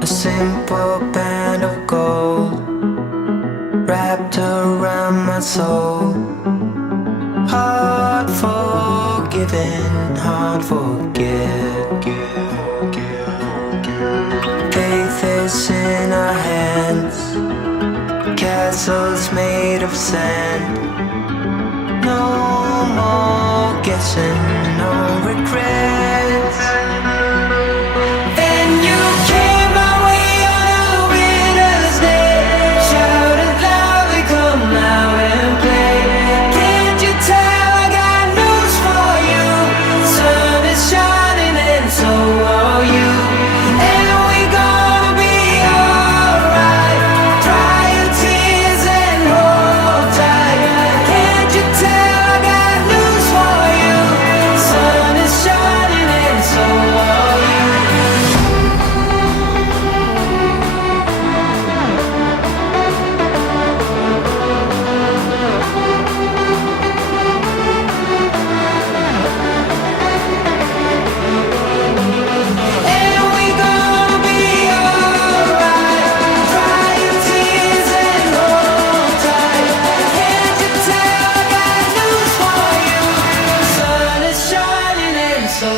A simple band of gold wrapped around my soul. Hard forgiven, hard forget. Faith is in our hands, castles made of sand. No more guessing, no regrets. And you came my way on a winter's day, shouted loudly, come out and play. Can't you tell I got news for you? Sun is shining and so are you. And we gonna be alright. Dry your tears and hold tight. Can't you tell I got news for you? Sun is shining and so are you. And we gonna be alright. Dry your tears and hold tight. Can't you tell I got news for you? Sun is shining and so